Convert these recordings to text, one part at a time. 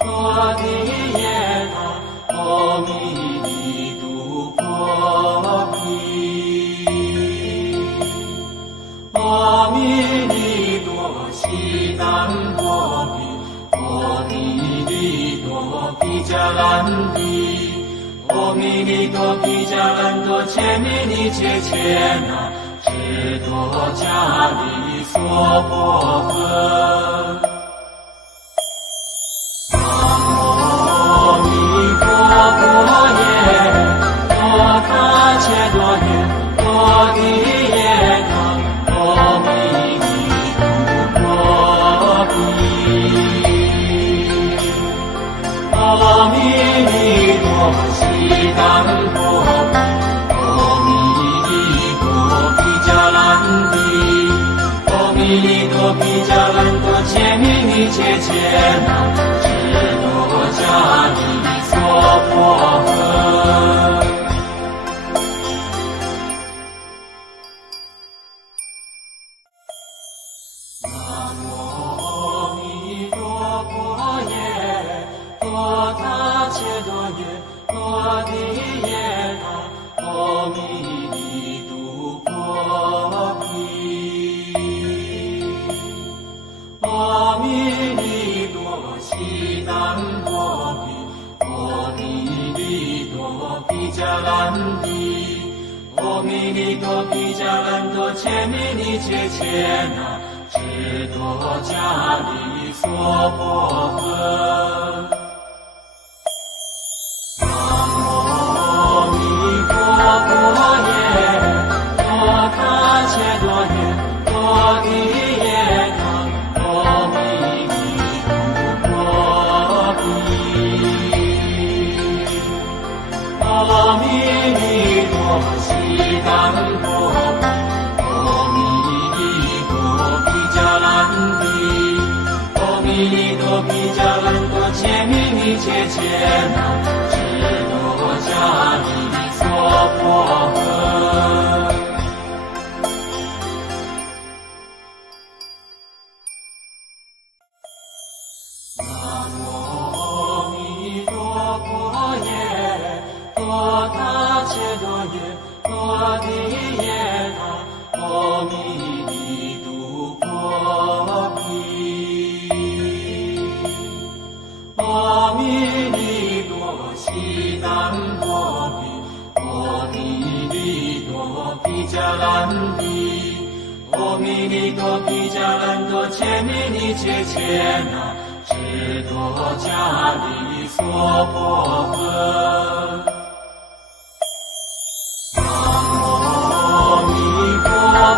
어디에나 어미니 두법이 어미니 도 시단법이 어미니도 비자란디. 어미니도 비자란도 재민이 제체나 지도자리 소법은 切切难，只多加你所破恨。南无阿弥陀佛耶，多他切多耶，多地耶那阿弥。迦兰帝，阿弥尼多毗迦兰多切密尼切切那，智多迦利娑婆诃。 어미니도 시간법 어미니도 비자란디 어미니도 비자란도 재민이 제제나 지도자니 소포은 摩他伽多夜，摩地曳那阿弥利都婆毗，阿弥利哆悉耽婆毗，阿弥利哆毗迦兰多，阿弥利哆毗迦兰多，切密尼切切那智多迦利娑婆诃。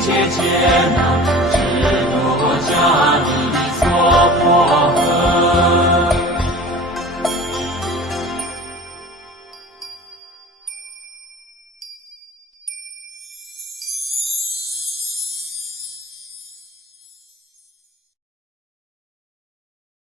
一切艰难，智多迦尼娑婆。